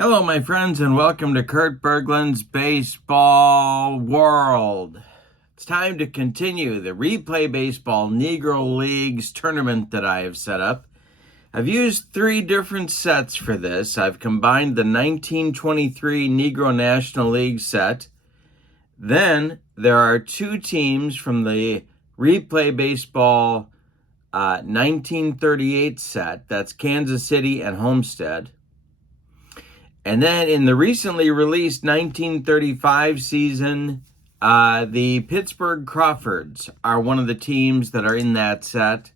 Hello, my friends, and welcome to Kurt Berglund's Baseball World. It's time to continue the Replay Baseball Negro Leagues tournament that I have set up. I've used 3 different sets for this. I've combined the 1923 Negro National League set. Then there are 2 teams from the Replay Baseball 1938 set. That's Kansas City and Homestead. And then in the recently released 1935 season, the Pittsburgh Crawfords are one of the teams that are in that set.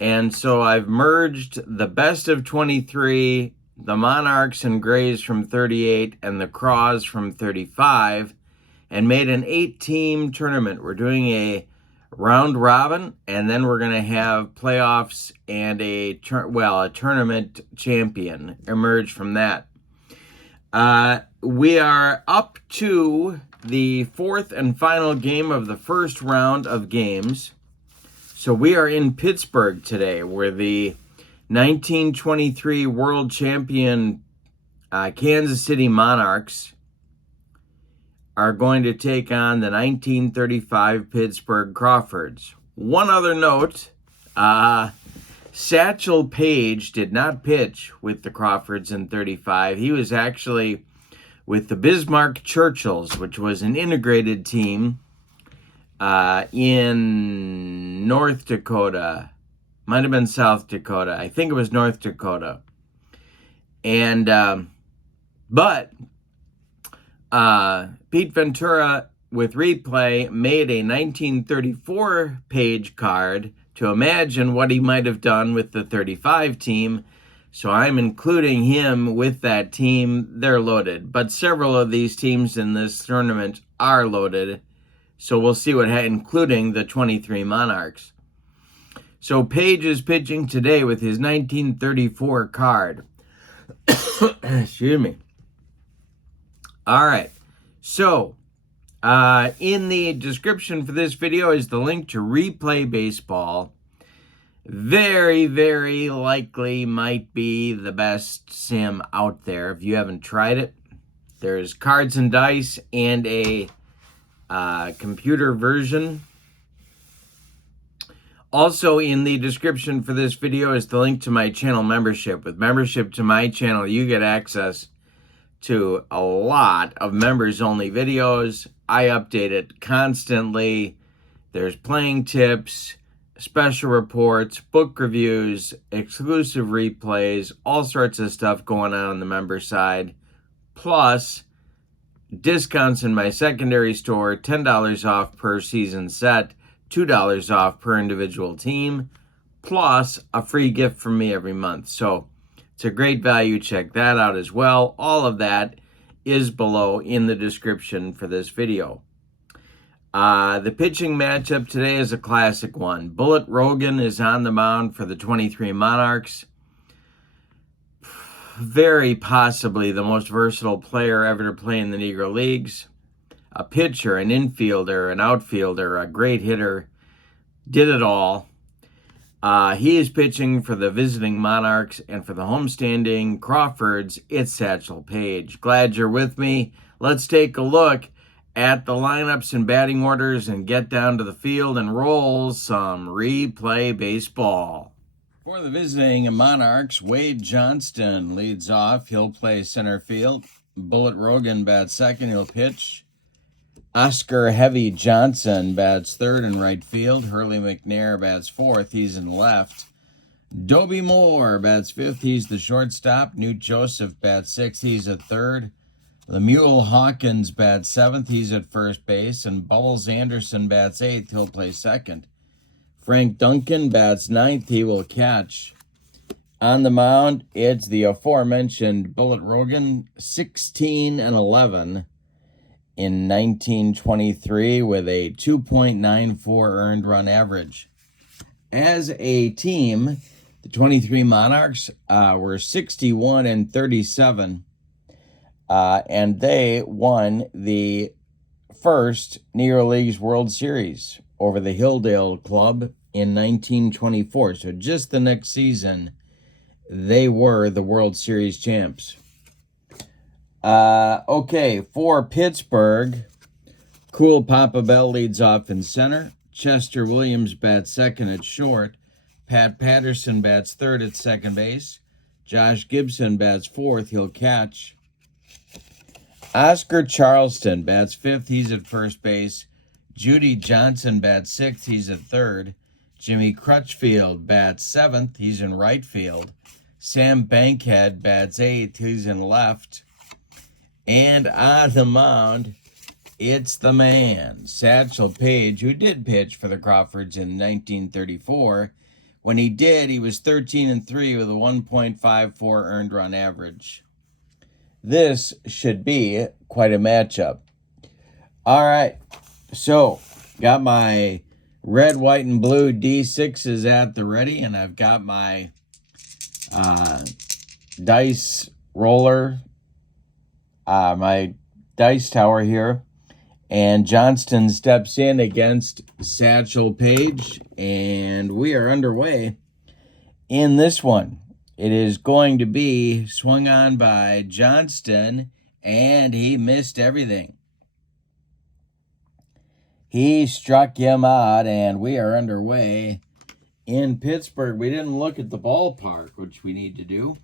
And so I've merged the best of 23, the Monarchs and Grays from 38, and the Craws from 35, and made an 8-team tournament. We're doing a round robin, and then we're going to have playoffs and a tournament champion emerge from that. We are up to the 4th and final game of the first round of games. So we are in Pittsburgh today, where the 1923 world champion Kansas City Monarchs are going to take on the 1935 Pittsburgh Crawfords. One other note, Satchel Paige did not pitch with the Crawfords in 35. He was actually with the Bismarck Churchills, which was an integrated team in North Dakota. Might have been South Dakota. I think it was North Dakota. And but Pete Ventura with Replay made a 1934 Paige card to imagine what he might have done with the 35 team. So I'm including him with that team. They're loaded, but several of these teams in this tournament are loaded. So we'll see including the 23 Monarchs. So Paige is pitching today with his 1934 card. Excuse me. All right. So in the description for this video is the link to Replay Baseball. Very, very likely might be the best sim out there if you haven't tried it. There's cards and dice and a computer version. Also in the description for this video is the link to my channel membership. With membership to my channel, you get access to a lot of members-only videos. I update it constantly. There's playing tips, special reports, book reviews, exclusive replays, all sorts of stuff going on the member side. Plus, discounts in my secondary store, $10 off per season set, $2 off per individual team, plus a free gift from me every month. So it's a great value. Check that out as well. All of that is below in the description for this video. The pitching matchup today is a classic one. Bullet Rogan is on the mound for the 23 Monarchs. Very possibly the most versatile player ever to play in the Negro Leagues. A pitcher, an infielder, an outfielder, a great hitter. Did it all. He is pitching for the visiting Monarchs, and for the homestanding Crawfords, it's Satchel Paige. Glad you're with me. Let's take a look at the lineups and batting orders and get down to the field and roll some Replay Baseball. For the visiting Monarchs, Wade Johnston leads off. He'll play center field. Bullet Rogan bats second. He'll pitch. Oscar Heavy Johnson bats third in right field. Hurley McNair bats fourth. He's in left. Dobie Moore bats fifth. He's the shortstop. Newt Joseph bats sixth. He's at third. Lemuel Hawkins bats seventh. He's at first base. And Bubbles Anderson bats eighth. He'll play second. Frank Duncan bats ninth. He will catch. On the mound, it's the aforementioned Bullet Rogan, 16-11 in 1923 with a 2.94 earned run average. As a team, the 23 Monarchs were 61-37, and they won the first Negro Leagues World Series over the Hilldale Club in 1924. So just the next season, they were the World Series champs. Okay, for Pittsburgh, Cool Papa Bell leads off in center. Chester Williams bats second at short. Pat Patterson bats third at second base. Josh Gibson bats fourth. He'll catch. Oscar Charleston bats fifth. He's at first base. Judy Johnson bats sixth. He's at third. Jimmy Crutchfield bats seventh. He's in right field. Sam Bankhead bats eighth. He's in left. And on the mound, it's the man, Satchel Paige, who did pitch for the Crawfords in 1934. When he did, he was 13-3 with a 1.54 earned run average. This should be quite a matchup. All right, so got my red, white, and blue D6s at the ready, and I've got my dice roller, my dice tower here. And Johnston steps in against Satchel Paige, and we are underway in this one. It is going to be swung on by Johnston, and he missed everything. He struck him out, and we are underway in Pittsburgh. We didn't look at the ballpark, which we need to do.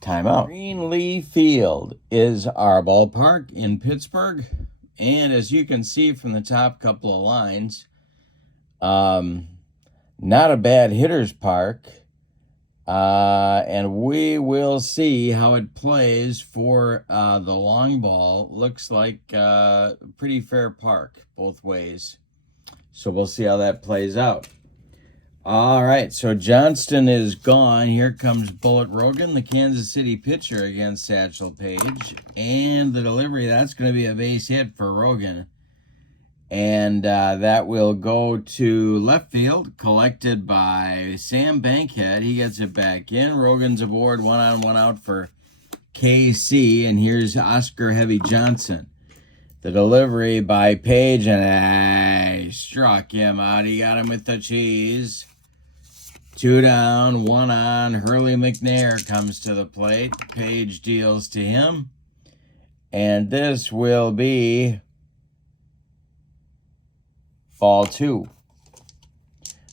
Timeout. Greenleaf Field is our ballpark in Pittsburgh. And as you can see from the top couple of lines, not a bad hitter's park. And we will see how it plays for the long ball. Looks like a pretty fair park both ways. So we'll see how that plays out. All right, so Johnston is gone. Here comes Bullet Rogan, the Kansas City pitcher, against Satchel Paige. And the delivery, that's going to be a base hit for Rogan. And that will go to left field, collected by Sam Bankhead. He gets it back in. Rogan's aboard, 1 on 1 out for KC. And here's Oscar Heavy Johnson. The delivery by Paige, and I struck him out. He got him with the cheese. 2 down, 1 on. Hurley McNair comes to the plate. Paige deals to him. And this will be ball 2.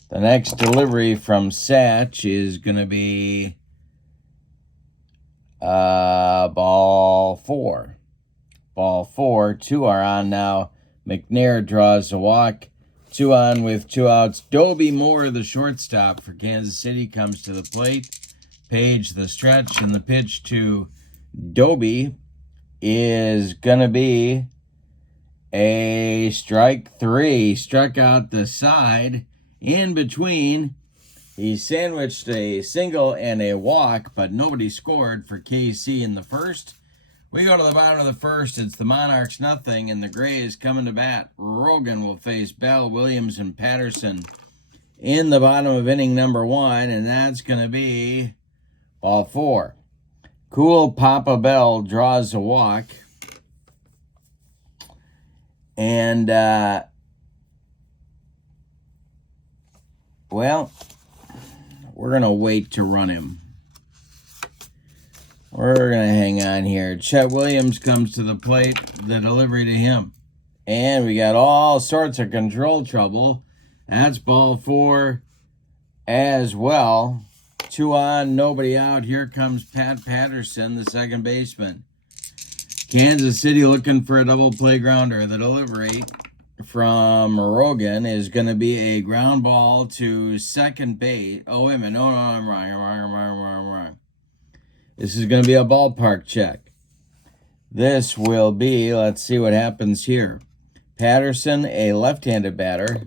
The next delivery from Satch is going to be ball 4. Ball 4. 2 are on now. McNair draws a walk. 2 on with 2 outs. Dobie Moore, the shortstop for Kansas City, comes to the plate. Paige, the stretch, and the pitch to Dobie is going to be a strike 3. Struck out the side. In between, he sandwiched a single and a walk, but nobody scored for KC in the first. We go to the bottom of the first. It's the Monarchs nothing, and the Grays coming to bat. Rogan will face Bell, Williams, and Patterson in the bottom of inning number 1, and that's going to be ball 4. Cool Papa Bell draws a walk. And, well, we're going to wait to run him. We're going to hang on here. Chet Williams comes to the plate, the delivery to him. And we got all sorts of control trouble. That's ball 4 as well. 2 on, nobody out. Here comes Pat Patterson, the second baseman. Kansas City looking for a double play grounder. The delivery from Rogan is going to be a ground ball to second base. Oh, wait a minute. No, I'm wrong. This is going to be a ballpark check. This will be, let's see what happens here. Patterson, a left-handed batter.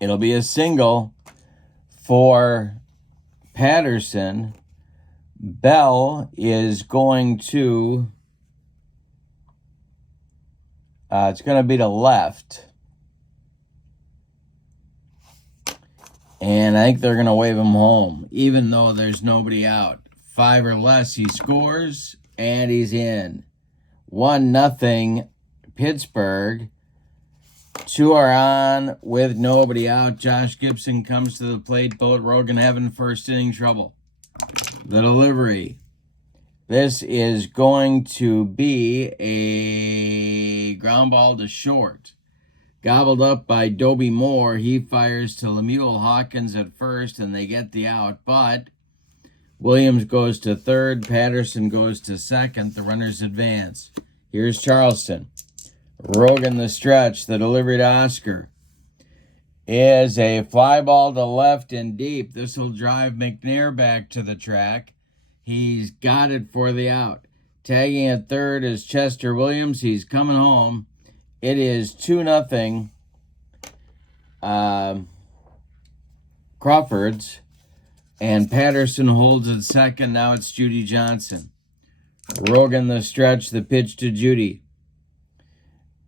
It'll be a single for Patterson. Bell is going to, it's going to be to left. And I think they're going to wave him home, even though there's nobody out. 5 or less, he scores, and he's in. 1-0 Pittsburgh. Two are on with nobody out. Josh Gibson comes to the plate. Bullet Rogan having first inning trouble. The delivery. This is going to be a ground ball to short. Gobbled up by Dobie Moore. He fires to Lemuel Hawkins at first, and they get the out. But Williams goes to third. Patterson goes to second. The runners advance. Here's Charleston. Rogan the stretch. The delivery to Oscar is a fly ball to left and deep. This will drive McNair back to the track. He's got it for the out. Tagging at third is Chester Williams. He's coming home. It is 2-0 Crawfords. And Patterson holds at second. Now it's Judy Johnson. Rogan the stretch. The pitch to Judy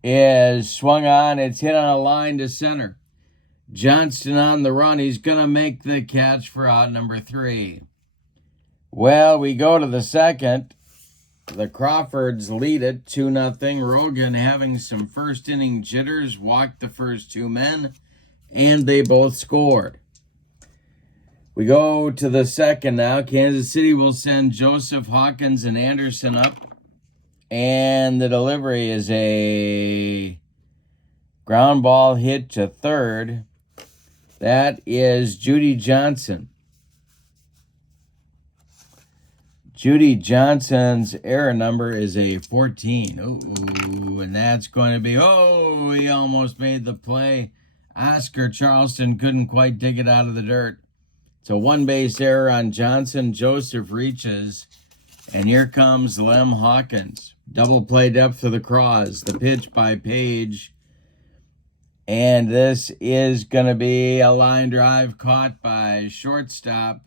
is swung on. It's hit on a line to center. Johnston on the run. He's going to make the catch for out number 3. Well, we go to the second. The Crawfords lead it 2-0. Rogan having some first inning jitters, walked the first 2 men, and they both scored. We go to the second now. Kansas City will send Joseph, Hawkins, and Anderson up. And the delivery is a ground ball hit to third. That is Judy Johnson. Judy Johnson's error number is a 14. Ooh, and that's going to be, he almost made the play. Oscar Charleston couldn't quite dig it out of the dirt. It's a one-base error on Johnson. Joseph reaches, and here comes Lem Hawkins. Double play depth for the Craws. The pitch by Paige. And this is going to be a line drive caught by shortstop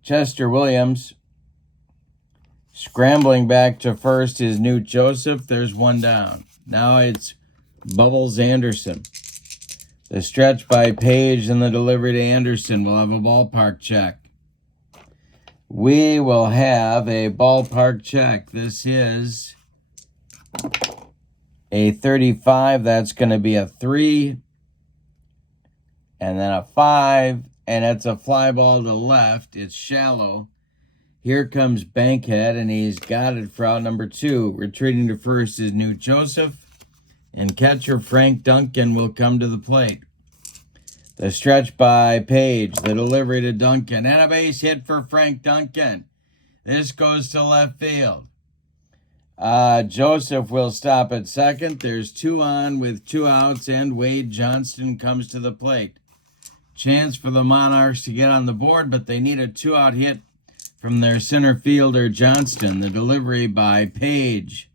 Chester Williams. Scrambling back to first is Newt Joseph. There's one down. Now it's Bubbles Anderson. The stretch by Paige and the delivery to Anderson. We'll have a ballpark check. We will have a ballpark check. This is a 35. That's going to be a 3. And then a 5. And it's a fly ball to left. It's shallow. Here comes Bankhead, and he's got it for out number 2. Retreating to first is Newt Joseph. And catcher Frank Duncan will come to the plate. The stretch by Paige. The delivery to Duncan. And a base hit for Frank Duncan. This goes to left field. Joseph will stop at second. There's 2 on with 2 outs, and Wade Johnston comes to the plate. Chance for the Monarchs to get on the board, but they need a 2-out hit from their center fielder, Johnston. The delivery by Paige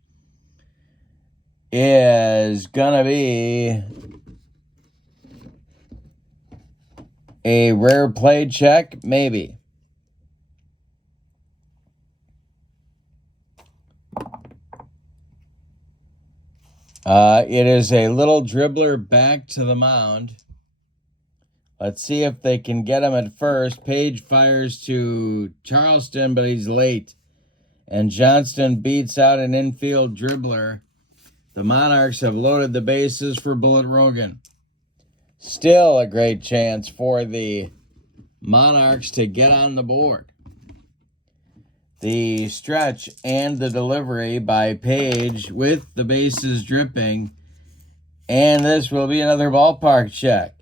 is going to be a rare play check, maybe. It is a little dribbler back to the mound. Let's see if they can get him at first. Paige fires to Charleston, but he's late. And Johnston beats out an infield dribbler. The Monarchs have loaded the bases for Bullet Rogan. Still a great chance for the Monarchs to get on the board. The stretch and the delivery by Paige with the bases dripping. And this will be another ballpark check.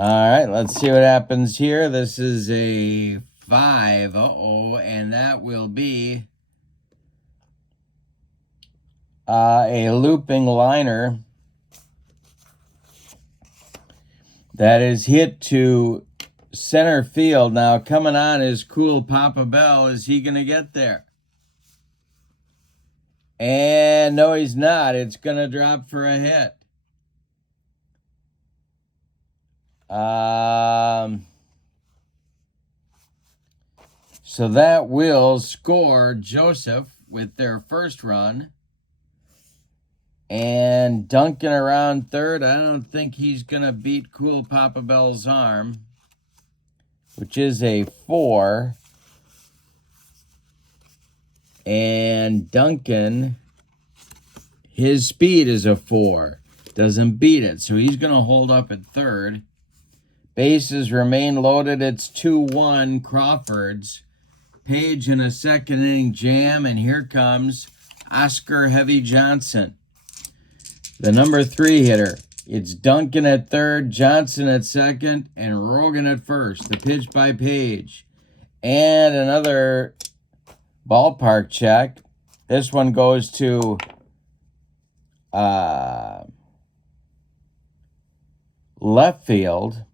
All right, let's see what happens here. This is a 5. And that will be a looping liner that is hit to center field. Now coming on is Cool Papa Bell. Is he going to get there? And no, he's not. It's going to drop for a hit. So that will score Joseph with their first run. And Duncan around third. I don't think he's going to beat Cool Papa Bell's arm, which is a 4. And Duncan His speed is a 4. Doesn't beat it, so he's going to hold up at third. Bases remain loaded. It's 2-1 Crawfords. Paige in a second inning jam, and here comes Oscar Heavy Johnson, the number 3 hitter. It's Duncan at third, Johnson at second, and Rogan at first. The pitch by Paige. And another ballpark check. This one goes to left field.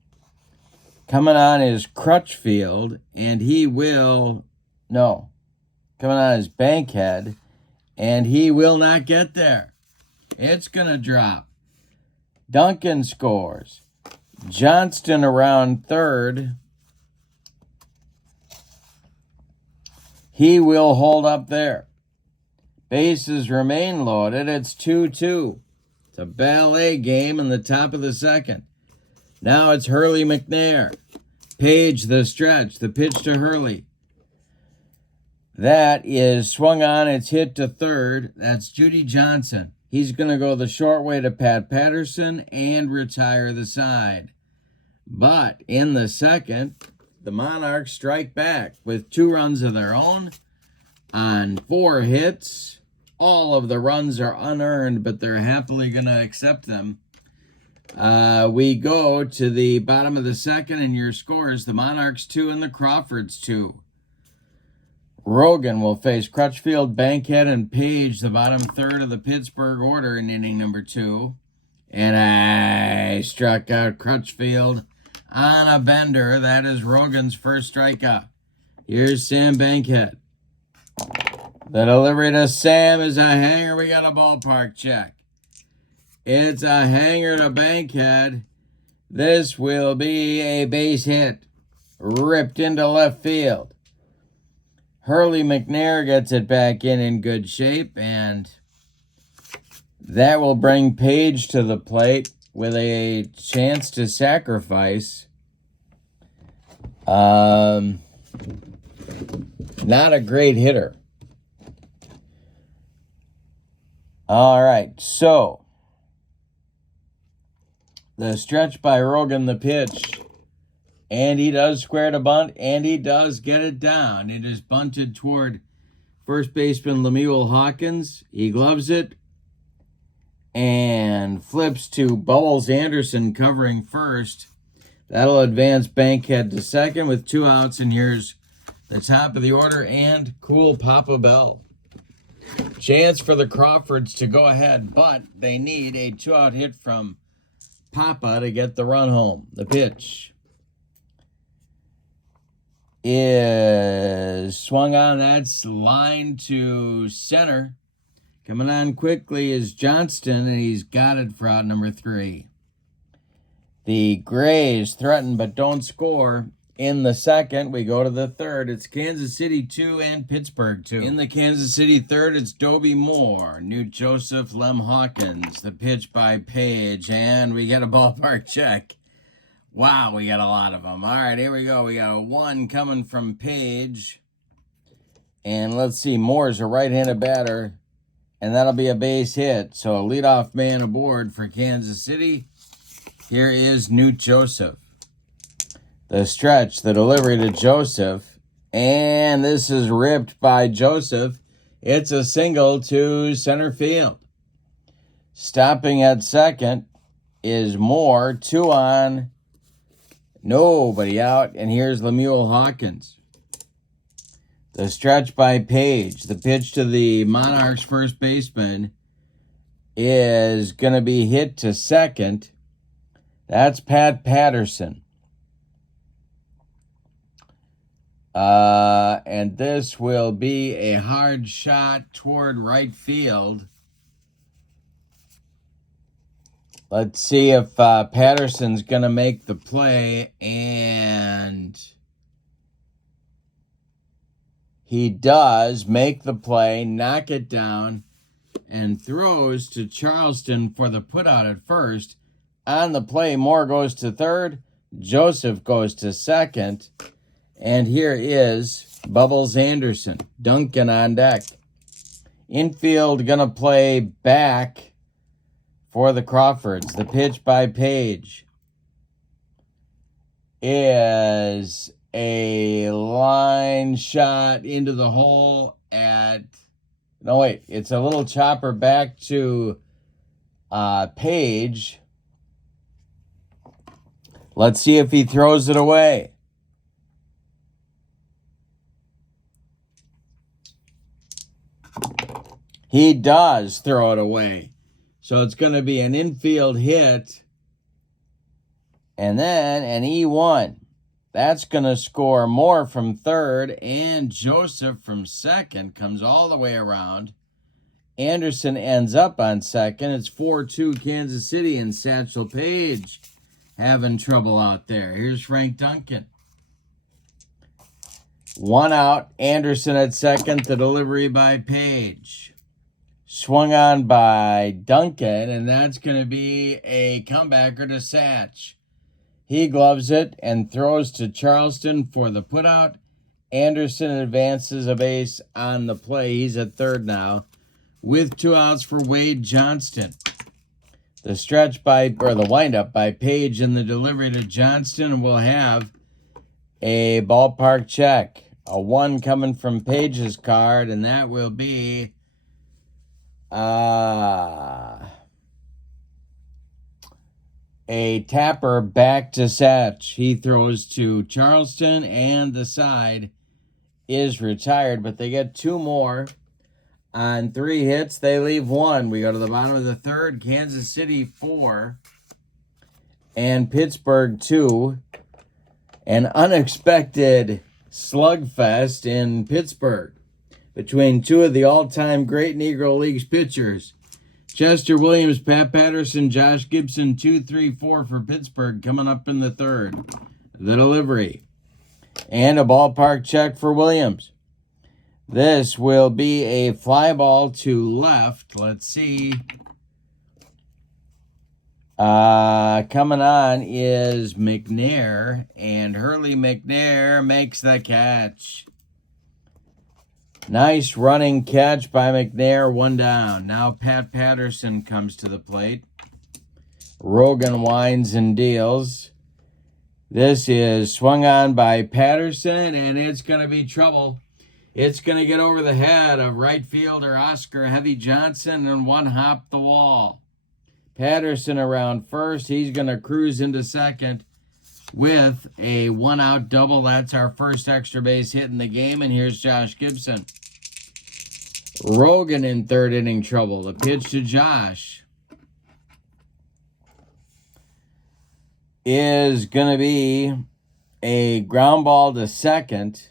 Coming on is Crutchfield, and he will, no, coming on is Bankhead, and he will not get there. It's going to drop. Duncan scores. Johnston around third. He will hold up there. Bases remain loaded. It's 2-2. It's a ballet game in the top of the second. Now it's Hurley McNair. Paige the stretch. The pitch to Hurley. That is swung on. It's hit to third. That's Judy Johnson. He's going to go the short way to Pat Patterson and retire the side. But in the second, the Monarchs strike back with 2 runs of their own on 4 hits. All of the runs are unearned, but they're happily going to accept them. We go to the bottom of the second, and your scores, the Monarchs 2 and the Crawfords 2. Rogan will face Crutchfield, Bankhead, and Paige, the bottom third of the Pittsburgh order in inning number 2. And I struck out Crutchfield on a bender. That is Rogan's first strikeout. Here's Sam Bankhead. The delivery to Sam is a hanger. We got a ballpark check. It's a hanger to Bankhead. This will be a base hit. Ripped into left field. Hurley McNair gets it back in good shape, and that will bring Paige to the plate with a chance to sacrifice. Not a great hitter. All right, so the stretch by Rogan, the pitch. And he does square to bunt, and he does get it down. It is bunted toward first baseman Lemuel Hawkins. He gloves it and flips to Bubbles Anderson covering first. That'll advance Bankhead to second with 2 outs, and here's the top of the order and cool Papa Bell. Chance for the Crawfords to go ahead, but they need a 2-out hit from Papa to get the run home. The pitch is swung on. That's line to center. Coming on quickly is Johnston, and he's got it for out number 3. The Grays threaten but don't score. In the second, we go to the third. It's Kansas City 2 and Pittsburgh 2. In the Kansas City third, it's Dobie Moore, Newt Joseph, Lem Hawkins. The pitch by Paige, and we get a ballpark check. Wow, we got a lot of them. All right, here we go. We got a 1 coming from Paige. And let's see, Moore's a right-handed batter, and that'll be a base hit. So a leadoff man aboard for Kansas City. Here is Newt Joseph. The stretch, the delivery to Joseph, and this is ripped by Joseph. It's a single to center field. Stopping at second is Moore. 2 on. Nobody out, and here's Lemuel Hawkins. The stretch by Paige. The pitch to the Monarchs first baseman is going to be hit to second. That's Pat Patterson. And this will be a hard shot toward right field. Let's see if Patterson's going to make the play, and he does make the play, knock it down, and throws to Charleston for the putout at first. On the play, Moore goes to third, Joseph goes to second, and here is Bubbles Anderson, Duncan on deck. Infield going to play back for the Crawfords. The pitch by Paige is a line shot into the hole at... No, wait. It's a little chopper back to Paige. Let's see if he throws it away. He does throw it away. So it's going to be an infield hit. And then an E1. That's going to score more from third. And Joseph from second comes all the way around. Anderson ends up on second. It's 4-2 Kansas City, and Satchel Paige having trouble out there. Here's Frank Duncan. 1 out. Anderson at second. The delivery by Paige. Swung on by Duncan, and that's going to be a comebacker to Satch. He gloves it and throws to Charleston for the putout. Anderson advances a base on the play. He's at third now with 2 outs for Wade Johnston. The stretch by, or the windup by Paige and the delivery to Johnston will have a ballpark check. A 1 coming from Paige's card, and that will be a tapper back to Satch. He throws to Charleston, and the side is retired, but they get 2 more. On 3 hits, they leave 1. We go to the bottom of the third. Kansas City 4 and Pittsburgh 2. An unexpected slugfest in Pittsburgh between 2 of the all-time great Negro Leagues pitchers. Chester Williams, Pat Patterson, Josh Gibson, 2-3-4 for Pittsburgh coming up in the third. The delivery. And a ballpark check for Williams. This will be a fly ball to left. Let's see. Coming on is McNair, and Hurley McNair makes the catch. Nice running catch by McNair, 1 down. Now Pat Patterson comes to the plate. Rogan winds and deals. This is swung on by Patterson, and it's going to be trouble. It's going to get over the head of right fielder Oscar Heavy Johnson and 1 hop the wall. Patterson around first. He's going to cruise into second with a 1-out double. That's our first extra base hit in the game, and here's Josh Gibson. Rogan in third inning trouble. The pitch to Josh is going to be a ground ball to second.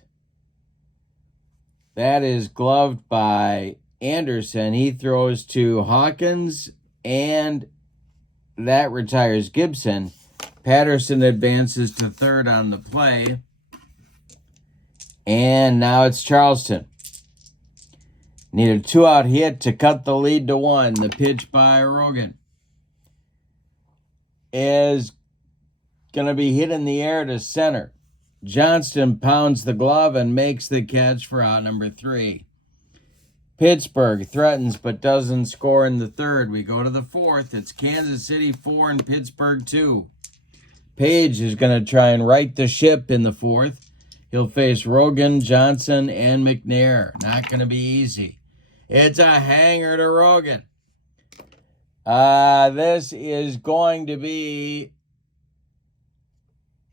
That is gloved by Anderson. He throws to Hawkins, and that retires Gibson. Patterson advances to third on the play. And now it's Charleston. Need a 2-out hit to cut the lead to 1. The pitch by Rogan is going to be hit in the air to center. Johnston pounds the glove and makes the catch for out number 3. Pittsburgh threatens but doesn't score in the third. We go to the fourth. It's Kansas City 4 and Pittsburgh 2. Paige is going to try and right the ship in the fourth. He'll face Rogan, Johnson, and McNair. Not going to be easy. It's a hanger to Rogan. This is going to be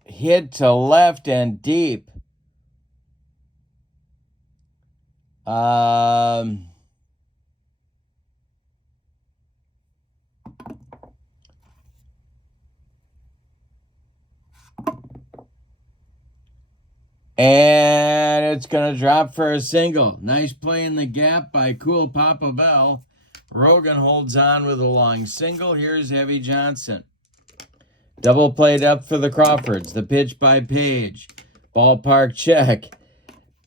hit to left and deep. And it's going to drop for a single. Nice play in the gap by Cool Papa Bell. Rogan holds on with a long single. Here's Heavy Johnson. Double played up for the Crawfords. The pitch by Paige. Ballpark check.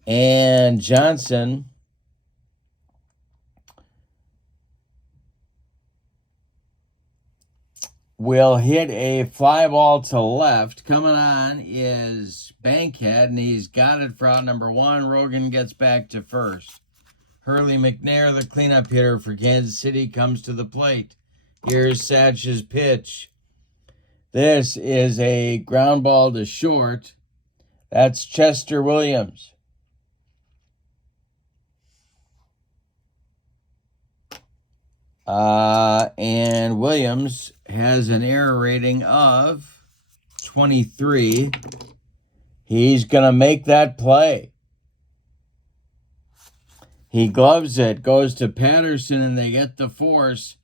And Johnson will hit a fly ball to left. Coming on is Bankhead, and he's got it for out number 1. Rogan gets back to first. Hurley McNair, the cleanup hitter for Kansas City, comes to the plate. Here's Satch's pitch. This is a ground ball to short. That's Chester Williams. And Williams has an error rating of 23. He's going to make that play. He gloves it, goes to Patterson, and they get the force.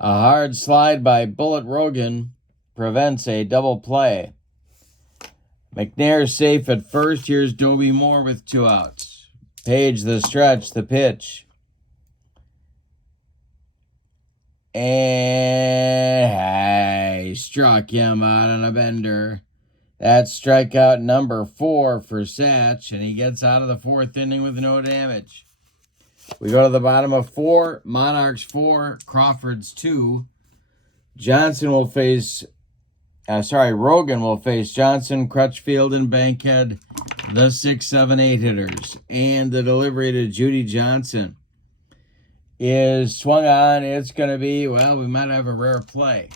A hard slide by Bullet Rogan prevents a double play. McNair safe at first. Here's Dobie Moore with 2 outs. Paige the stretch, the pitch. And he struck him out on a bender. That's strikeout number 4 for Satch, and he gets out of the 4th inning with no damage. We go to the bottom of 4. Monarchs 4, Crawfords 2. Rogan will face Johnson, Crutchfield, and Bankhead, the 6, 7, 8 hitters. And the delivery to Judy Johnson is swung on. It's going to be, well, we might have a rare play.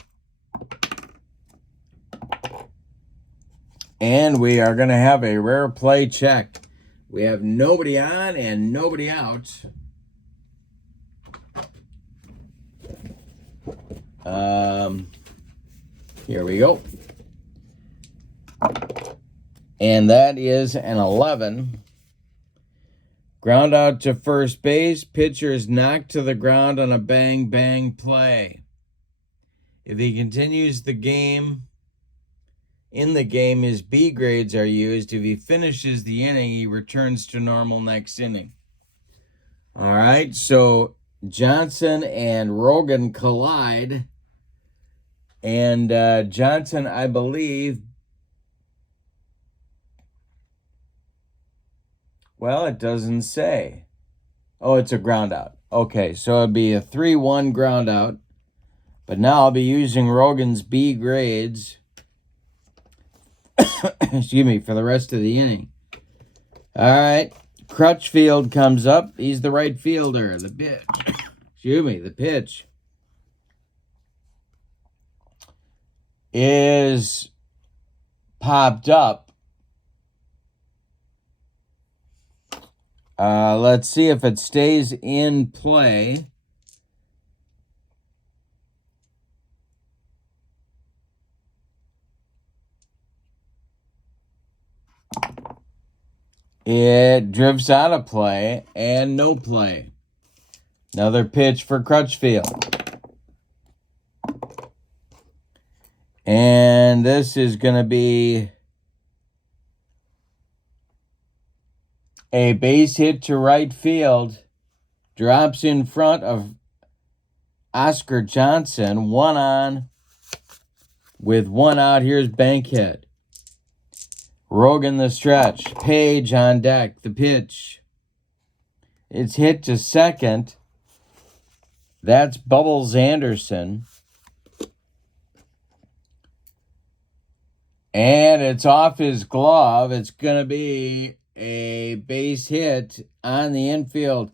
And we are going to have a rare play checked. We have nobody on and nobody out. Here we go. And that is an 11. Ground out to first base. Pitcher is knocked to the ground on a bang-bang play. If he continues the game, in the game, his B grades are used. If he finishes the inning, he returns to normal next inning. All right, so Johnson and Rogan collide. And Johnson, I believe, well, it doesn't say. Oh, it's a ground out. Okay, so it'd be a 3-1 ground out. But now I'll be using Rogan's B grades, excuse me, for the rest of the inning. All right, Crutchfield comes up. He's the right fielder. The pitch, excuse me, the pitch is popped up. Let's see if it stays in play. It drifts out of play and no play. Another pitch for Crutchfield. And this is going to be a base hit to right field. Drops in front of Oscar Johnson. 1 on with 1 out. Here's Bankhead. Rogan the stretch. Paige on deck. The pitch. It's hit to second. That's Bubbles Anderson. And it's off his glove. It's going to be a base hit on the infield.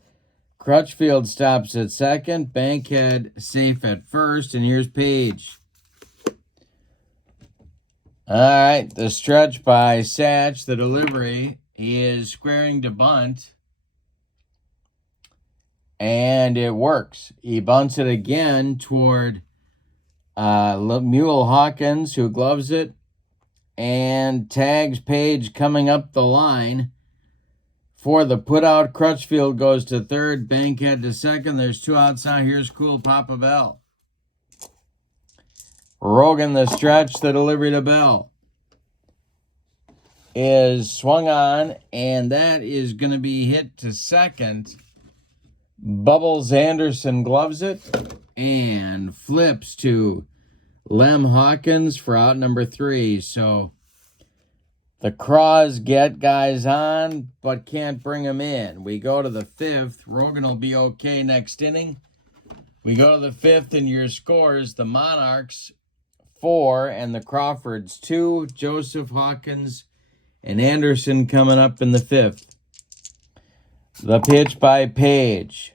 Crutchfield stops at second. Bankhead safe at first. And here's Paige. All right, the stretch by Satch. The delivery is squaring to bunt. And it works. He bunts it again toward Mule Hawkins, who gloves it. And tags Paige coming up the line for the putout. Crutchfield goes to third. Bankhead to second. There's 2 outs now. Here's Cool Papa Bell. Rogan the stretch. The delivery to Bell is swung on, and that is going to be hit to second. Bubbles Anderson gloves it and flips to Lem Hawkins for out number 3. So the Craws get guys on, but can't bring them in. We go to the 5th. Rogan will be okay next inning. We go to the 5th, and your scores: the Monarchs 4 and the Crawfords 2. Joseph, Hawkins, and Anderson coming up in the 5th. The pitch by Paige.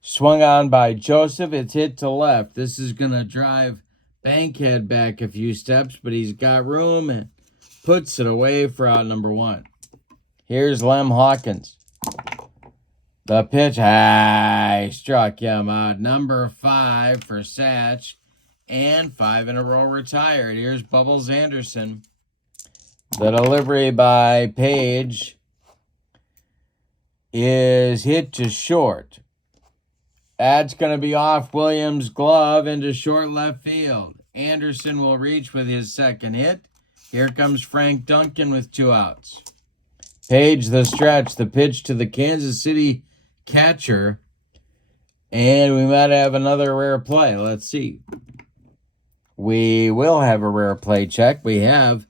Swung on by Joseph. It's hit to left. This is going to drive Bankhead back a few steps, but he's got room and puts it away for out number 1. Here's Lem Hawkins. The pitch. He struck him out. Number 5 for Satch. And 5 in a row retired. Here's Bubbles Anderson. The delivery by Paige is hit to short. That's going to be off Williams' glove into short left field. Anderson will reach with his second hit. Here comes Frank Duncan with 2 outs. Paige the stretch. The pitch to the Kansas City catcher. And we might have another rare play. Let's see. We will have a rare play check. We have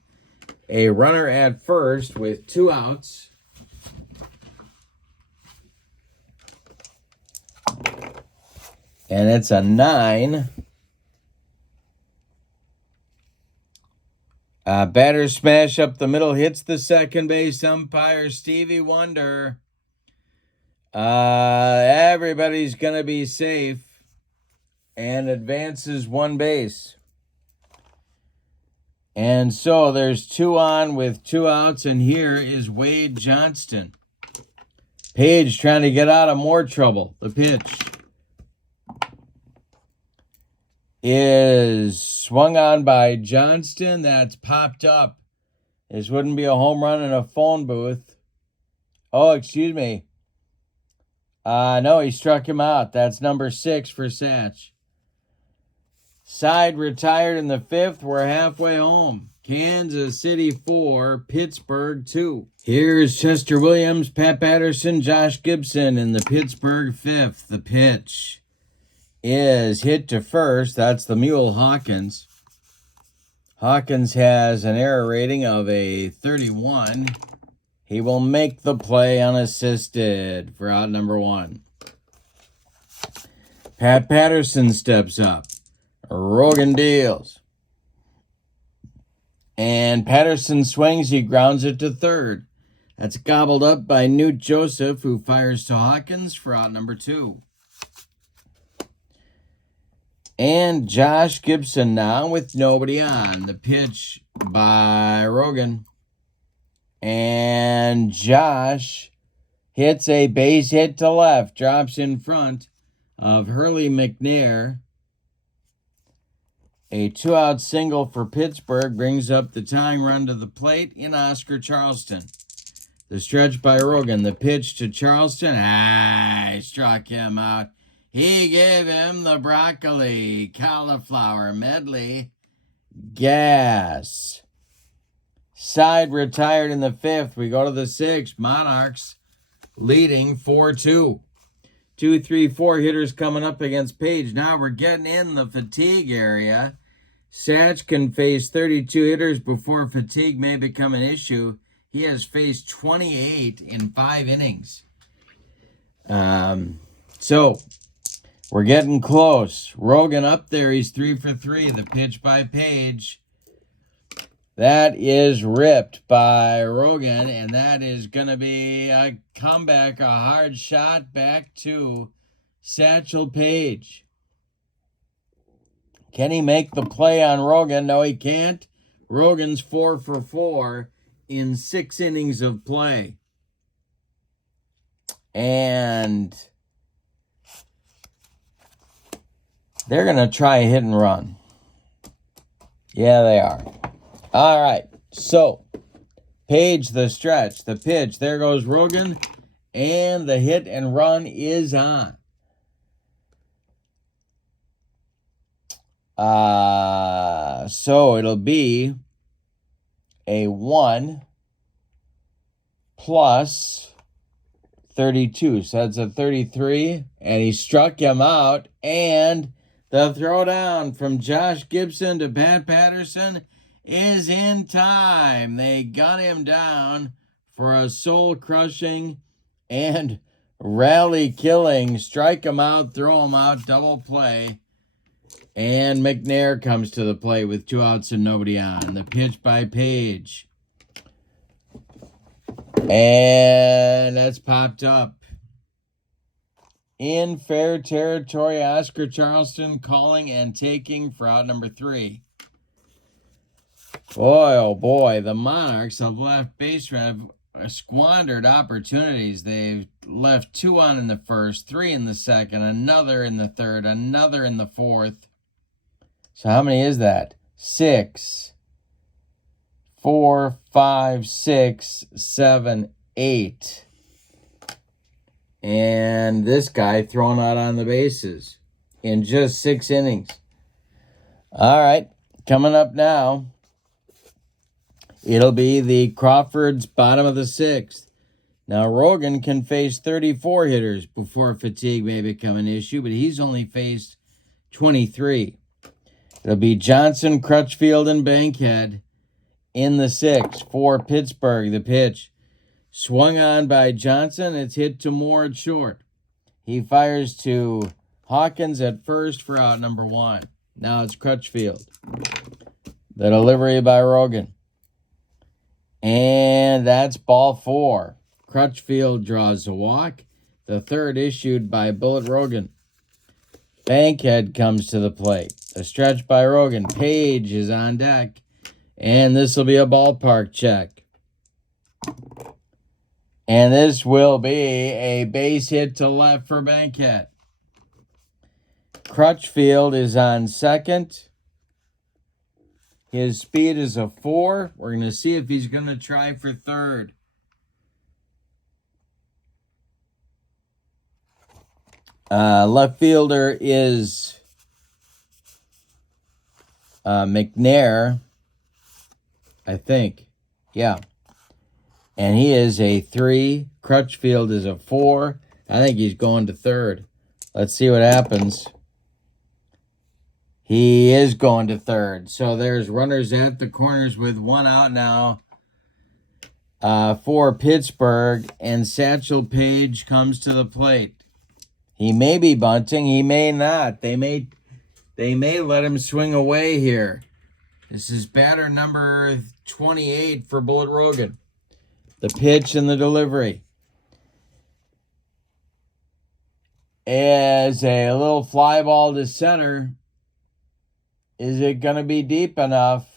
a runner at first with 2 outs. And it's a 9. Batter smash up the middle. Hits the second base umpire, Stevie Wonder. Everybody's going to be safe. And advances 1 base. And so there's 2 on with 2 outs, and here is Wade Johnston. Paige trying to get out of more trouble. The pitch is swung on by Johnston. That's popped up. This wouldn't be a home run in a phone booth. Oh, excuse me. No, he struck him out. That's number 6 for Satch. Side retired in the 5th. We're halfway home. Kansas City 4, Pittsburgh 2. Here's Chester Williams, Pat Patterson, Josh Gibson in the Pittsburgh 5th. The pitch is hit to first. That's the mule Hawkins. Hawkins has an error rating of a 31. He will make the play unassisted for out number 1. Pat Patterson steps up. Rogan deals. And Patterson swings. He grounds it to third. That's gobbled up by Newt Joseph, who fires to Hawkins for out number 2. And Josh Gibson now with nobody on. The pitch by Rogan. And Josh hits a base hit to left. Drops in front of Hurley McNair. A 2-out single for Pittsburgh brings up the tying run to the plate in Oscar Charleston. The stretch by Rogan. The pitch to Charleston. He struck him out. He gave him the broccoli, cauliflower medley. Gas. Side retired in the 5th. We go to the 6th. Monarchs leading 4-2. 2, 3, 4 hitters coming up against Paige. Now we're getting in the fatigue area. Satch can face 32 hitters before fatigue may become an issue. He has faced 28 in 5 innings. So we're getting close. Rogan up there. He's 3 for 3. The pitch by Paige. That is ripped by Rogan, and that is going to be a comeback, a hard shot back to Satchel Paige. Can he make the play on Rogan? No, he can't. Rogan's 4 for 4 in 6 innings of play. And they're going to try a hit and run. Yeah, they are. All right, so Paige the stretch, the pitch. There goes Rogan, and the hit and run is on. So it'll be a 1 plus 32. So that's a 33, and he struck him out. And the throwdown from Josh Gibson to Pat Patterson is in time. They got him down for a soul-crushing and rally-killing, strike him out, throw him out, double play. And McNair comes to the plate with 2 outs and nobody on. The pitch by Paige. And that's popped up. In fair territory, Oscar Charleston calling and taking for out number 3. Boy, oh boy, the Monarchs have left base have squandered opportunities. They've left 2 on in the first, 3 in the second, another in the third, another in the fourth. So how many is that? 6, 4, 5, 6, 7, 8. And this guy thrown out on the bases in just 6 innings. All right, coming up now, it'll be the Crawfords bottom of the 6th. Now, Rogan can face 34 hitters before fatigue may become an issue, but he's only faced 23. It'll be Johnson, Crutchfield, and Bankhead in the 6th for Pittsburgh. The pitch swung on by Johnson. It's hit to Moore at short. He fires to Hawkins at first for out number 1. Now it's Crutchfield. The delivery by Rogan. And that's ball 4. Crutchfield draws a walk. The third issued by Bullet Rogan. Bankhead comes to the plate. A stretch by Rogan. Paige is on deck. And this will be a ballpark check. And this will be a base hit to left for Bankhead. Crutchfield is on second. His speed is a 4. We're going to see if he's going to try for third. Left fielder is McNair, I think. Yeah. And he is a 3. Crutchfield is a 4. I think he's going to third. Let's see what happens. He is going to third. So there's runners at the corners with 1 out now for Pittsburgh. And Satchel Paige comes to the plate. He may be bunting. He may not. They may let him swing away here. This is batter number 28 for Bullet Rogan. The pitch and the delivery. As a little fly ball to center. Is it going to be deep enough?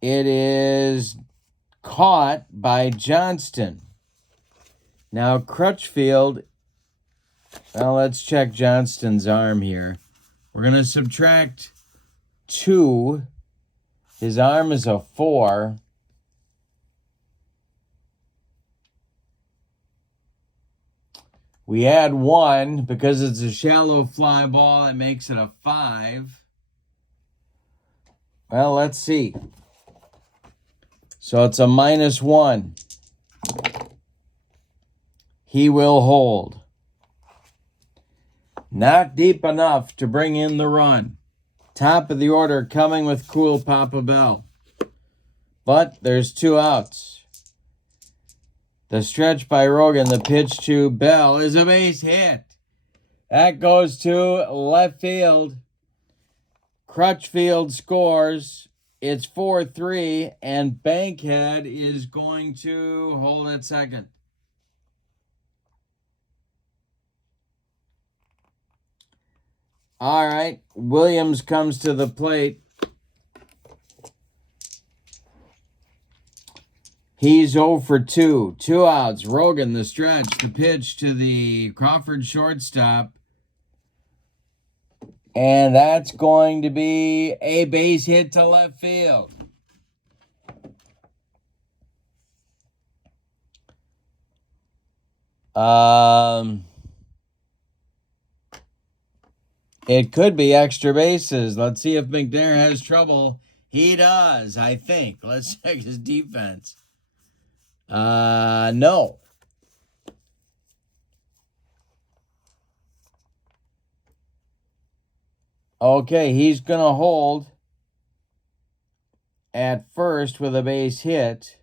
It is caught by Johnston. Now Crutchfield, well, let's check Johnston's arm here. We're going to subtract 2. His arm is a 4. We add 1 because it's a shallow fly ball. It makes it a 5. Well, let's see. So it's a -1. He will hold. Not deep enough to bring in the run. Top of the order coming with Cool Papa Bell. But there's 2 outs. The stretch by Rogan, the pitch to Bell is a base hit. That goes to left field. Crutchfield scores. It's 4-3, and Bankhead is going to hold at second. All right, Williams comes to the plate. He's 0 for 2. 2 outs. Rogan, the stretch, the pitch to the Crawford shortstop. And that's going to be a base hit to left field. It could be extra bases. Let's see if McNair has trouble. He does, I think. Let's check his defense. No. Okay, he's going to hold at first with a base hit.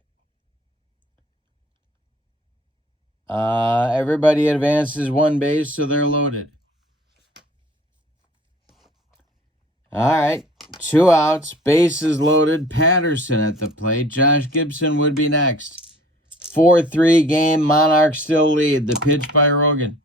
Everybody advances 1 base, so they're loaded. All right, 2 outs, bases loaded. Patterson at the plate. Josh Gibson would be next. 4-3 game. Monarchs still lead. The pitch by Rogan.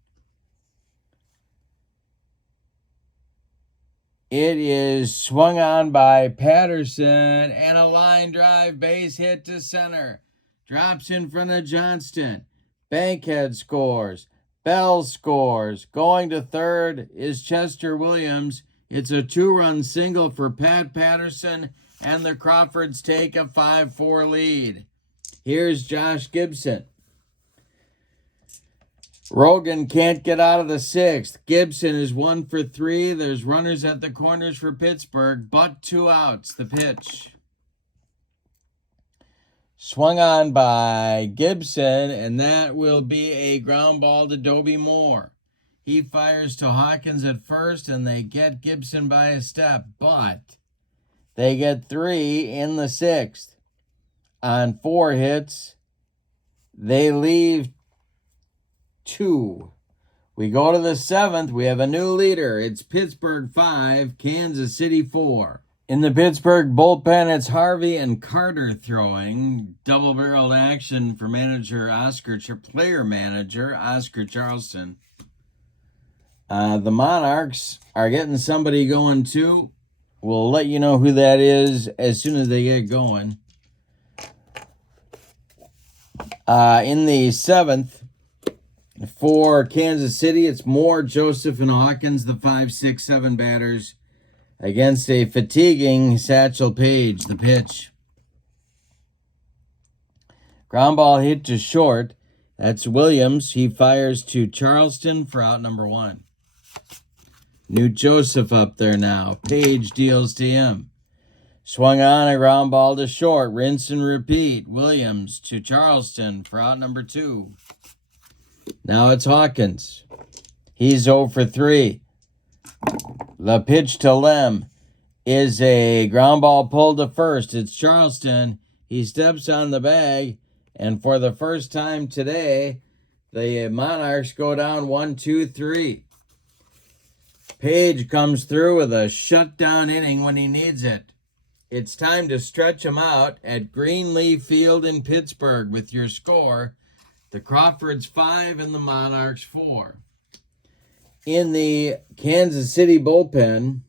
It is swung on by Patterson, and a line drive, base hit to center. Drops in front of Johnston. Bankhead scores. Bell scores. Going to third is Chester Williams. It's a 2-run single for Pat Patterson, and the Crawfords take a 5-4 lead. Here's Josh Gibson. Rogan can't get out of the 6th. Gibson is 1 for 3. There's runners at the corners for Pittsburgh, but 2 outs. The pitch. Swung on by Gibson, and that will be a ground ball to Dobie Moore. He fires to Hawkins at first, and they get Gibson by a step, but they get 3 in the 6th. On 4 hits, they leave 2. We go to the 7th. We have a new leader. It's Pittsburgh 5, Kansas City 4. In the Pittsburgh bullpen, it's Harvey and Carter throwing. Double-barreled action for player manager Oscar Charleston. The Monarchs are getting somebody going too. We'll let you know who that is as soon as they get going. In the 7th, for Kansas City, it's Moore, Joseph, and Hawkins, the 5, 6, 7 batters, against a fatiguing Satchel Paige. The pitch. Ground ball hit to short. That's Williams. He fires to Charleston for out number 1. New Joseph up there now. Paige deals to him. Swung on, a ground ball to short. Rinse and repeat. Williams to Charleston for out number 2. Now it's Hawkins. He's 0 for 3. The pitch to Lem is a ground ball pulled to first. It's Charleston. He steps on the bag, and for the first time today, the Monarchs go down 1-2-3. Paige comes through with a shutdown inning when he needs it. It's time to stretch him out at Greenleaf Field in Pittsburgh with your score. The Crawfords 5 and the Monarchs 4. In the Kansas City bullpen,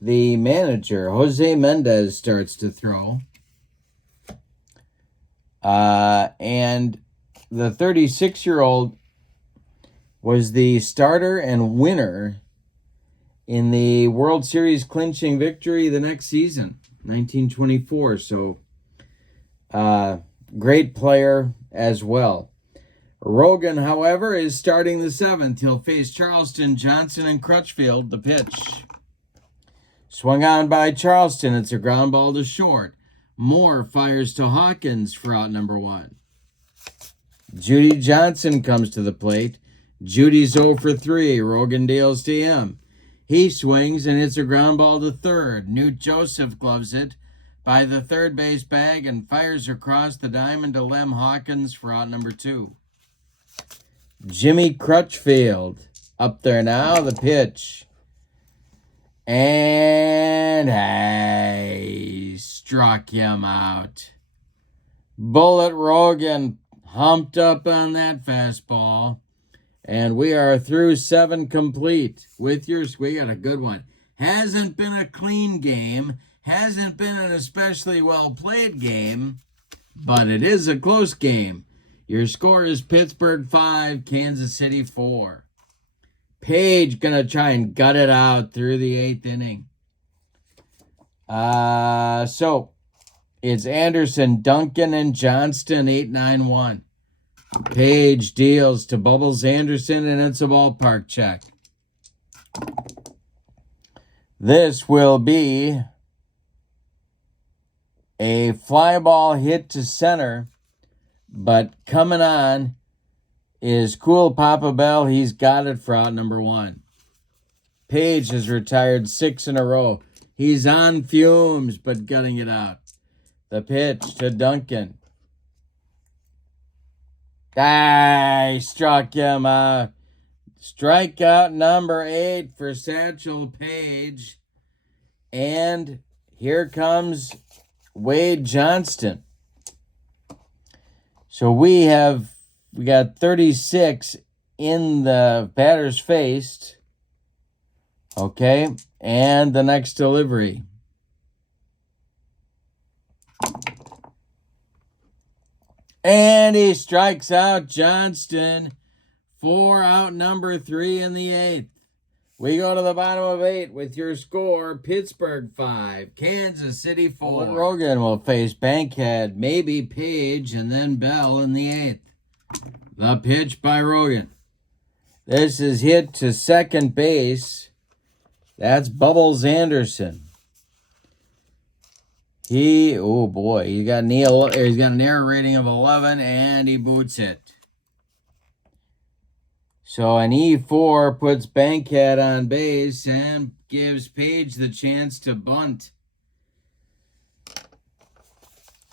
the manager, Jose Mendez, starts to throw. And the 36-year-old was the starter and winner in the World Series clinching victory the next season, 1924. So, great player as well. Rogan, however, is starting the 7th. He'll face Charleston, Johnson, and Crutchfield. The pitch. Swung on by Charleston. It's a ground ball to short. Moore fires to Hawkins for out number 1. Judy Johnson comes to the plate. Judy's 0 for 3. Rogan deals to him. He swings, and it's a ground ball to third. Newt Joseph gloves it by the third base bag and fires across the diamond to Lem Hawkins for out number 2. Jimmy Crutchfield up there now. The pitch. And I struck him out. Bullet Rogan humped up on that fastball. And we are through 7 complete with yours. We got a good one. Hasn't been a clean game. Hasn't been an especially well-played game. But it is a close game. Your score is Pittsburgh 5, Kansas City 4. Paige going to try and gut it out through the 8th inning. So it's Anderson, Duncan, and Johnston, 8-9-1. Paige deals to Bubbles Anderson, and it's a ballpark check. This will be a fly ball hit to center, but coming on is Cool Papa Bell. He's got it for out number 1. Paige has retired 6 in a row. He's on fumes, but gutting it out. The pitch to Duncan. I struck him out. Strikeout number 8 for Satchel Paige. And here comes Wade Johnston. So we got 36 in the batters faced. Okay, and the next delivery. And he strikes out Johnston for out number 3 in the 8th. We go to the bottom of 8 with your score: Pittsburgh 5, Kansas City 4. Rogan will face Bankhead, maybe Paige, and then Bell in the 8th. The pitch by Rogan. This is hit to second base. That's Bubbles Anderson. He's got an error rating of 11, and he boots it. So an E4 puts Bankhead on base and gives Paige the chance to bunt,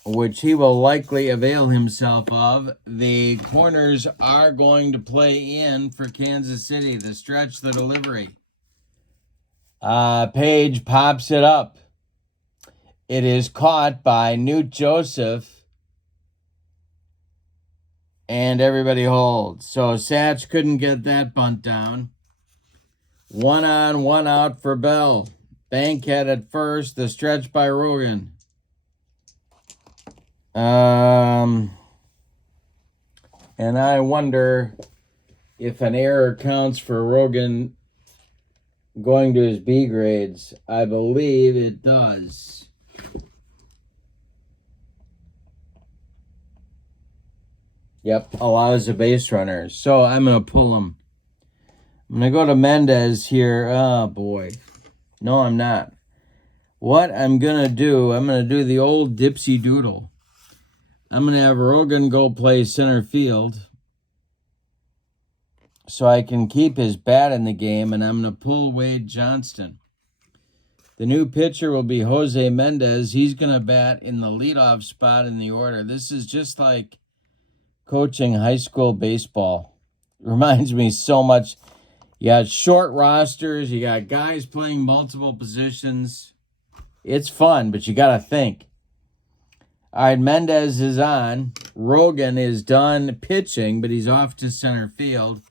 which he will likely avail himself of. The corners are going to play in for Kansas City. The stretch, the delivery. Paige pops it up. It is caught by Newt Joseph, and everybody holds. So Satch couldn't get that bunt down. 1 on, 1 out for Bell. Bankhead at first. The stretch by Rogan. And I wonder if an error counts for Rogan going to his B grades. I believe it does. Yep, allows the base runners. So I'm going to pull him. I'm going to go to Mendez here. Oh, boy. No, I'm not. What I'm going to do, I'm going to do the old dipsy doodle. I'm going to have Rogan go play center field so I can keep his bat in the game, and I'm going to pull Wade Johnston. The new pitcher will be Jose Mendez. He's going to bat in the leadoff spot in the order. This is just like coaching high school baseball. Reminds me so much. You got short rosters. You got guys playing multiple positions. It's fun, but you got to think. All right, Mendez is on. Rogan is done pitching, but he's off to center field.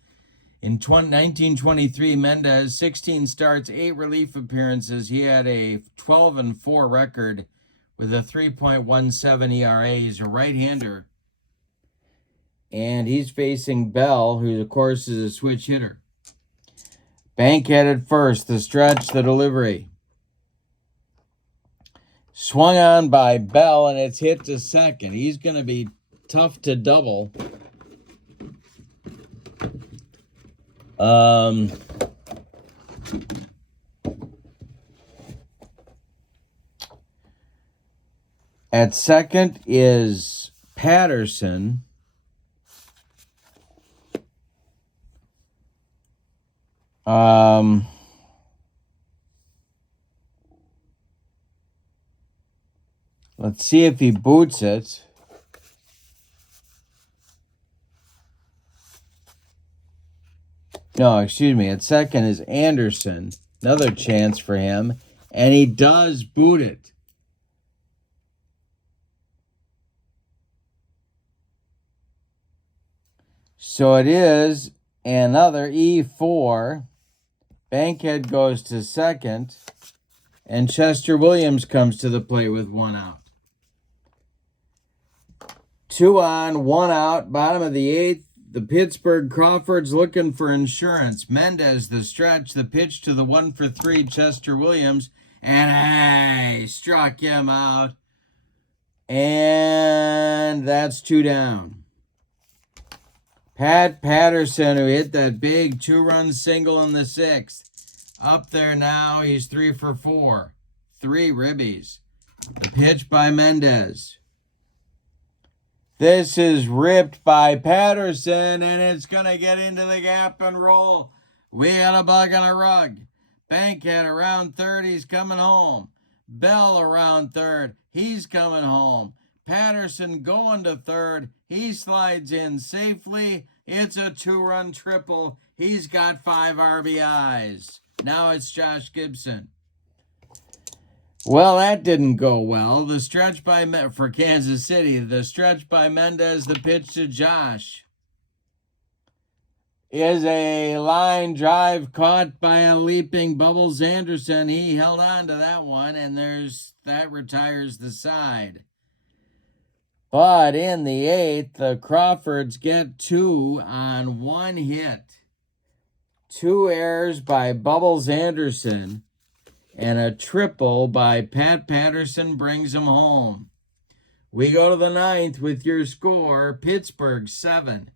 In 1923, Mendez, 16 starts, 8 relief appearances. He had a 12-4 record with a 3.17 ERA. He's a right-hander. And he's facing Bell, who, of course, is a switch hitter. Bankhead at first, the stretch, the delivery. Swung on by Bell, and it's hit to second. He's going to be tough to double. At second is Patterson. Let's see if he boots it. No, excuse me. At second is Anderson. Another chance for him. And he does boot it. So it is another E4. Bankhead goes to second. And Chester Williams comes to the plate with 1 out. 2 on, 1 out, bottom of the 8th. The Pittsburgh Crawfords looking for insurance. Mendez, the stretch, the pitch to the 1-for-3, Chester Williams. And hey, struck him out. And that's 2 down. Pat Patterson, who hit that big 2-run single in the 6th. Up there now, he's 3-for-4. 3 ribbies. The pitch by Mendez. This is ripped by Patterson, and it's going to get into the gap and roll. We got a bug on a rug. Bankhead around third, he's coming home. Bell around third, he's coming home. Patterson going to third. He slides in safely. It's a 2-run triple. He's got 5 RBIs. Now it's Josh Gibson. Well, that didn't go well. The stretch by for Kansas City. The stretch by Mendez, the pitch to Josh, is a line drive caught by a leaping Bubbles Anderson. He held on to that one, and that retires the side. But in the 8th, the Crawfords get 2 on 1 hit. 2 errors by Bubbles Anderson and a triple by Pat Patterson brings him home. We go to the 9th with your score. Pittsburgh 7,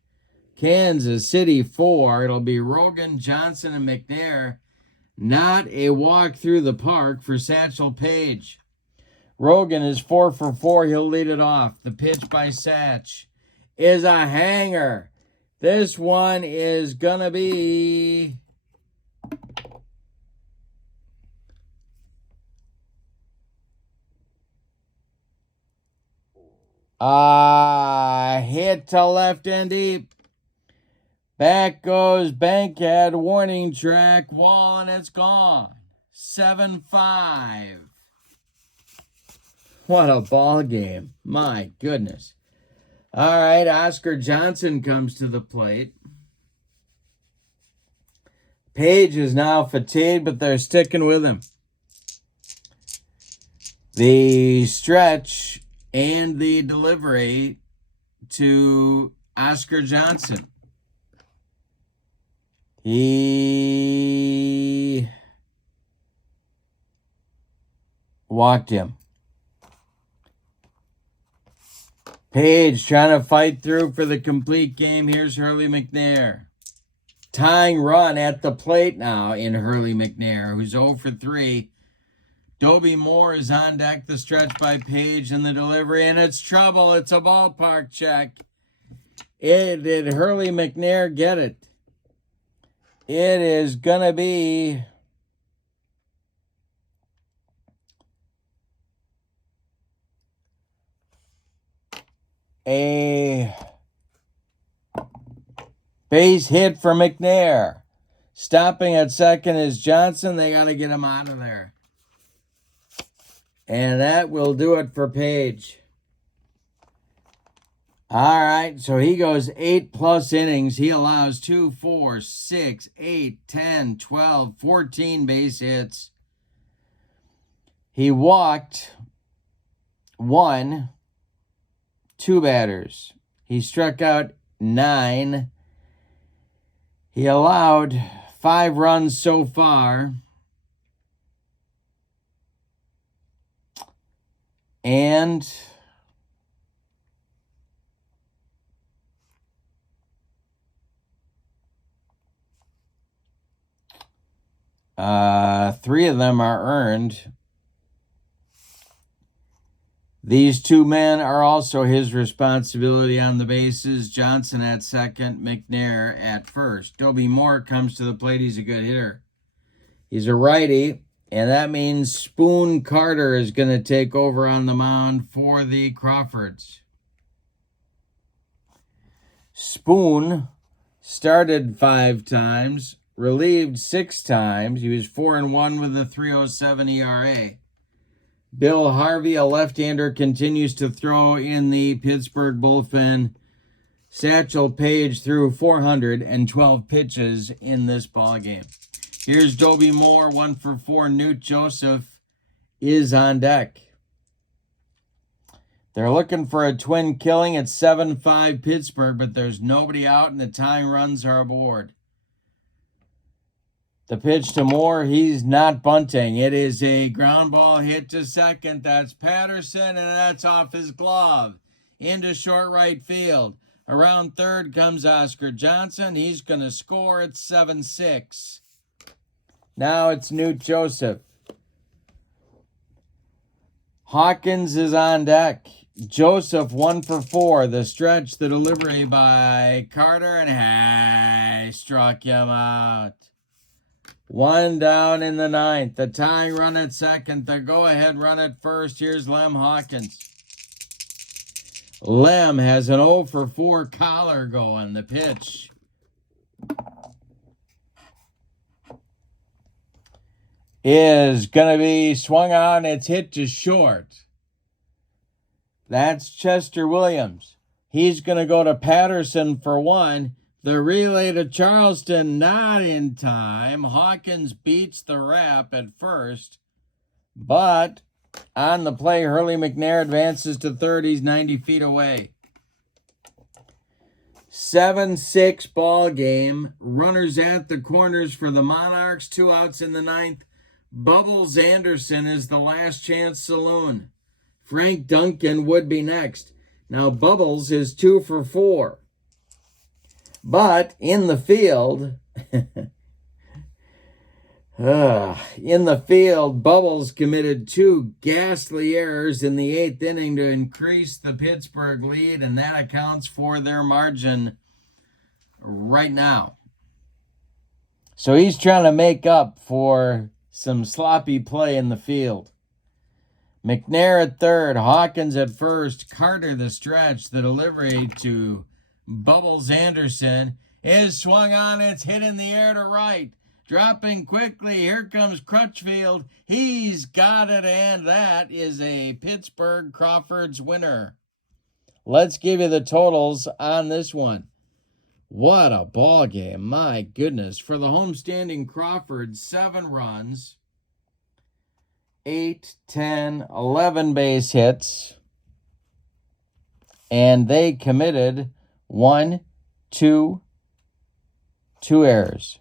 Kansas City 4. It'll be Rogan, Johnson, and McNair. Not a walk through the park for Satchel Paige. Rogan is 4 for 4. He'll lead it off. The pitch by Satch is a hanger. This one is going to be hit to left and deep. Back goes Bankhead, warning track, wall, and it's gone. 7-5. What a ball game. My goodness. All right, Oscar Johnson comes to the plate. Paige is now fatigued, but they're sticking with him. The stretch and the delivery to Oscar Johnson. He walked him. Paige trying to fight through for the complete game. Here's Hurley McNair. Tying run at the plate now in Hurley McNair, who's 0 for 3. Dobie Moore is on deck. The stretch by Paige and the delivery, and it's trouble. It's a ballpark check. Did Hurley McNair get it? It is going to be a base hit for McNair. Stopping at second is Johnson. They got to get him out of there. And that will do it for Paige. All right, so he goes 8+ innings. He allows 2, 4, 6, 8, 10, 12, 14 base hits. He walked 1, 2 batters. He struck out 9. He allowed 5 runs so far. And 3 of them are earned. These 2 men are also his responsibility on the bases. Johnson at second, McNair at first. Dobie Moore comes to the plate. He's a good hitter. He's a righty, and that means Spoon Carter is going to take over on the mound for the Crawfords. Spoon started 5 times, relieved 6 times. He was 4-1 with a 3.07 ERA. Bill Harvey, a left-hander, continues to throw in the Pittsburgh bullpen. Satchel Paige threw 412 pitches in this ballgame. Here's Dobie Moore, 1 for 4. Newt Joseph is on deck. They're looking for a twin killing at 7-5 Pittsburgh, but there's nobody out and the tying runs are aboard. The pitch to Moore, he's not bunting. It is a ground ball hit to second. That's Patterson, and that's off his glove into short right field. Around third comes Oscar Johnson. He's going to score at 7-6. Now it's Newt Joseph. Hawkins is on deck. Joseph 1 for 4. The stretch, the delivery by Carter, and he struck him out. 1 down in the 9th. The tying run at second. The go-ahead run at first. Here's Lem Hawkins. Lem has an 0 for 4 collar going. The pitch is going to be swung on. It's hit to short. That's Chester Williams. He's going to go to Patterson for 1. The relay to Charleston, not in time. Hawkins beats the wrap at first. But on the play, Hurley McNair advances to third. He's 90 feet away. 7-6 ball game. Runners at the corners for the Monarchs. 2 outs in the 9th. Bubbles Anderson is the last chance saloon. Frank Duncan would be next. Now Bubbles is 2 for 4. But in the field, Bubbles committed 2 ghastly errors in the 8th inning to increase the Pittsburgh lead, and that accounts for their margin right now. So he's trying to make up for some sloppy play in the field. McNair at third, Hawkins at first, Carter the stretch, the delivery to Bubbles Anderson is swung on. It's hit in the air to right. Dropping quickly. Here comes Crutchfield. He's got it, and that is a Pittsburgh Crawfords winner. Let's give you the totals on this one. What a ball game. My goodness. For the homestanding Crawfords, 7 runs, 8, 10, 11 base hits, and they committed 2 errors.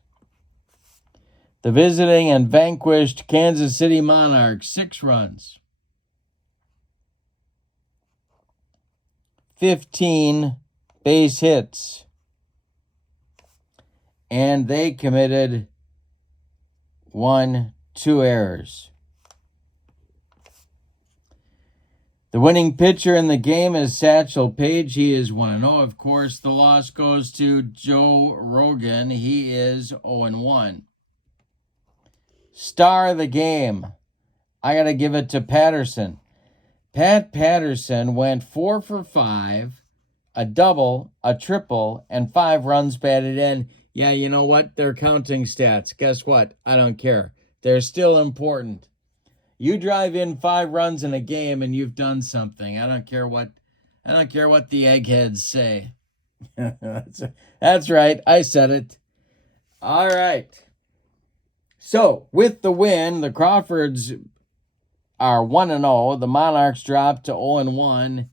The visiting and vanquished Kansas City Monarchs, 6 runs, 15 base hits, and they committed 2 errors. The winning pitcher in the game is Satchel Paige. He is 1-0. Of course, the loss goes to Joe Rogan. He is 0-1. Star of the game, I got to give it to Patterson. Pat Patterson went 4 for 5, a double, a triple, and 5 runs batted in. Yeah, you know what? They're counting stats. Guess what? I don't care. They're still important. You drive in 5 runs in a game and you've done something. I don't care what the eggheads say. That's right. I said it. All right. So, with the win, the Crawfords are 1-0. The Monarchs dropped to 0-1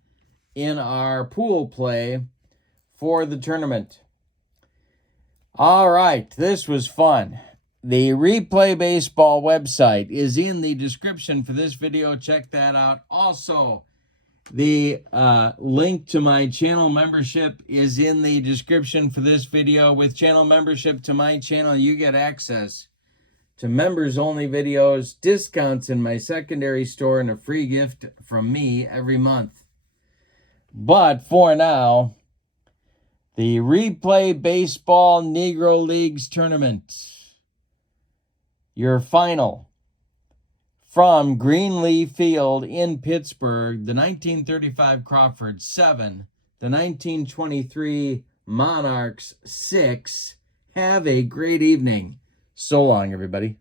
in our pool play for the tournament. All right, this was fun. The Replay Baseball website is in the description for this video. Check that out. Also, the link to my channel membership is in the description for this video. With channel membership to my channel, you get access to members-only videos, discounts in my secondary store, and a free gift from me every month. But for now, the Replay Baseball Negro Leagues Tournament. Your final from Greenleaf Field in Pittsburgh, the 1935 Crawfords 7, the 1923 Monarchs 6. Have a great evening. So long, everybody.